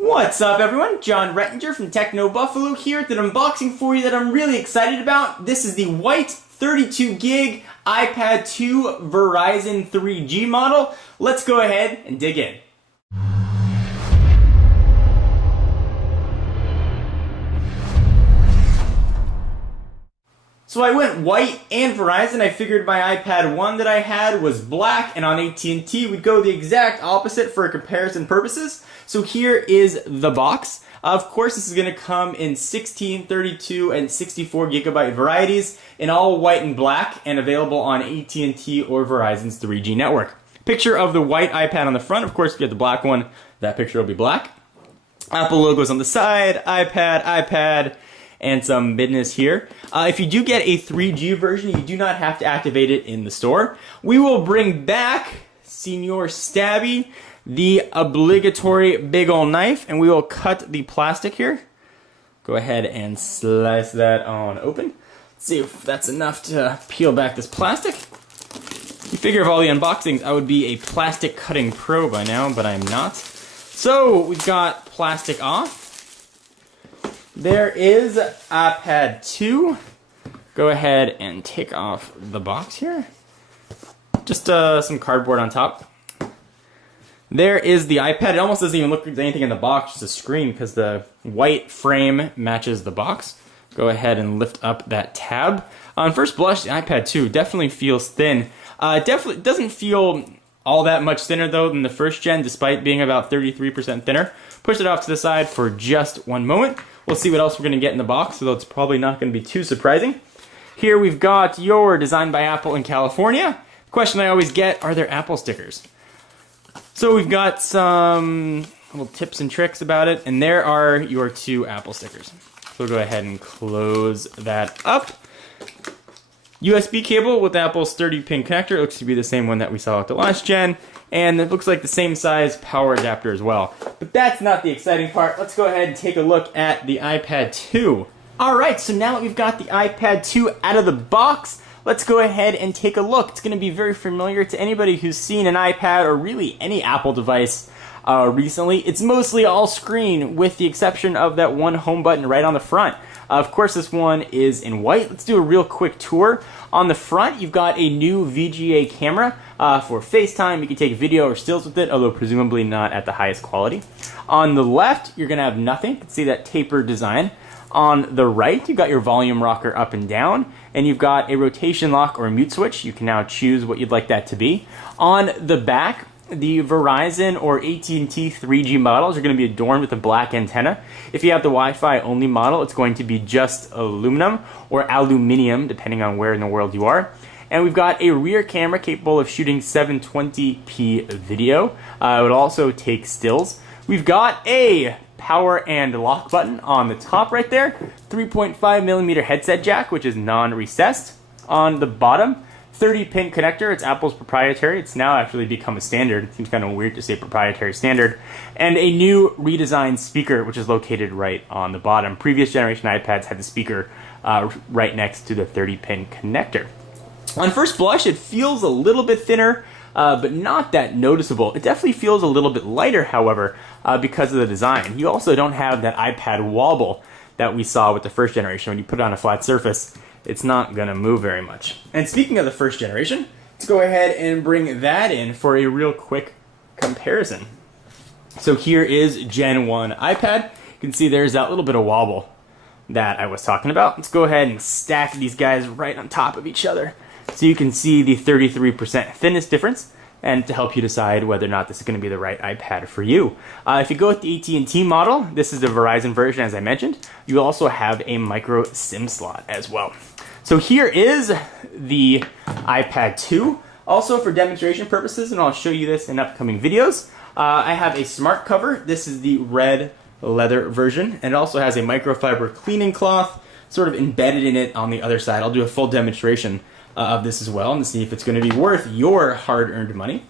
What's up everyone? John Rettinger from Techno Buffalo here with an unboxing for you that I'm really excited about. This is the white 32 gig iPad 2 Verizon 3G model. Let's go ahead and dig in. So I went white and Verizon. I figured my iPad 1 that I had was black, and on AT&T we'd go the exact opposite for comparison purposes. So here is the box. Of course, this is going to come in 16, 32, and 64 gigabyte varieties in all white and black, and available on AT&T or Verizon's 3G network. Picture of the white iPad on the front. Of course, if you get the black one, that picture will be black. Apple logos on the side, iPad, and some business here. If you do get a 3G version, you do not have to activate it in the store. We will bring back Senor Stabby, the obligatory big ol' knife, and we will cut the plastic here. Go ahead and slice that on open. Let's see if that's enough to peel back this plastic. You figure of all the unboxings, I would be a plastic cutting pro by now, but I'm not. So we've got plastic off. There is iPad 2. Go ahead and take off the box here. Just some cardboard on top. There is the iPad. It almost doesn't even look like there's anything in the box, just a screen, because the white frame matches the box. Go ahead and lift up that tab. On first blush, the iPad 2 definitely feels thin. Definitely doesn't feel all that much thinner though than the first gen, despite being about 33% thinner. Push it off to the side for just one moment. We'll see what else we're going to get in the box, although it's probably not going to be too surprising. Here we've got your Designed by Apple in California. The question I always get, are there Apple stickers? So we've got some little tips and tricks about it, and there are your two Apple stickers. So we'll go ahead and close that up. USB cable with Apple's 30-pin connector. It looks to be the same one that we saw with the last gen. And it looks like the same size power adapter as well. But that's not the exciting part. Let's go ahead and take a look at the iPad 2. Alright, so now that we've got the iPad 2 out of the box, let's go ahead and take a look. It's going to be very familiar to anybody who's seen an iPad or really any Apple device recently. It's mostly all screen with the exception of that one home button right on the front. Of course, this one is in white. Let's do a real quick tour. On the front, you've got a new VGA camera for FaceTime. You can take video or stills with it, although presumably not at the highest quality. On the left, you're going to have nothing. You can see that tapered design. On the right, you've got your volume rocker up and down, and you've got a rotation lock or a mute switch. You can now choose what you'd like that to be. On the back, the Verizon or AT&T 3G models are going to be adorned with a black antenna. If you have the Wi-Fi only model, it's going to be just aluminum or aluminium, depending on where in the world you are. And we've got a rear camera capable of shooting 720p video. It would also take stills. We've got a power and lock button on the top right there. 3.5mm headset jack, which is non-recessed. On the bottom, 30-pin connector. It's Apple's proprietary. It's now actually become a standard. It seems kind of weird to say proprietary standard. And a new redesigned speaker, which is located right on the bottom. Previous generation iPads had the speaker right next to the 30-pin connector. On first blush, it feels a little bit thinner, but not that noticeable. It definitely feels a little bit lighter, however, because of the design. You also don't have that iPad wobble that we saw with the first generation. When you put it on a flat surface, it's not going to move very much. And speaking of the first generation, let's go ahead and bring that in for a real quick comparison. So here is Gen 1 iPad. You can see there's that little bit of wobble that I was talking about. Let's go ahead and stack these guys right on top of each other so you can see the 33% thinness difference, and to help you decide whether or not this is going to be the right iPad for you. If you go with the AT&T model, this is the Verizon version as I mentioned. You also have a micro SIM slot as well. So here is the iPad 2. Also for demonstration purposes, and I'll show you this in upcoming videos, I have a smart cover. This is the red leather version, and it also has a microfiber cleaning cloth sort of embedded in it on the other side. I'll do a full demonstration of this as well and see if it's going to be worth your hard-earned money.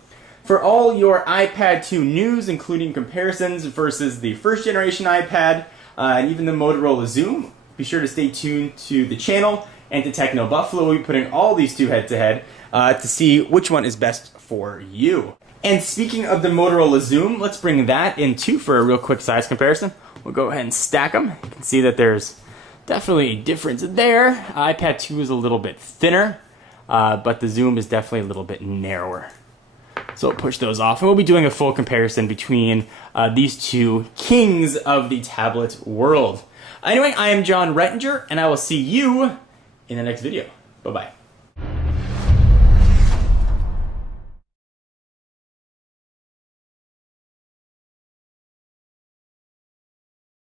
For all your iPad 2 news, including comparisons versus the first generation iPad and even the Motorola Zoom, be sure to stay tuned to the channel and to Techno Buffalo. We'll be putting all these two head-to-head to see which one is best for you. And speaking of the Motorola Zoom, let's bring that in too for a real quick size comparison. We'll go ahead and stack them. You can see that there's definitely a difference there. iPad 2 is a little bit thinner, but the Zoom is definitely a little bit narrower. So we'll push those off, and we'll be doing a full comparison between these two kings of the tablet world. Anyway, I am John Rettinger, and I will see you in the next video. Bye-bye.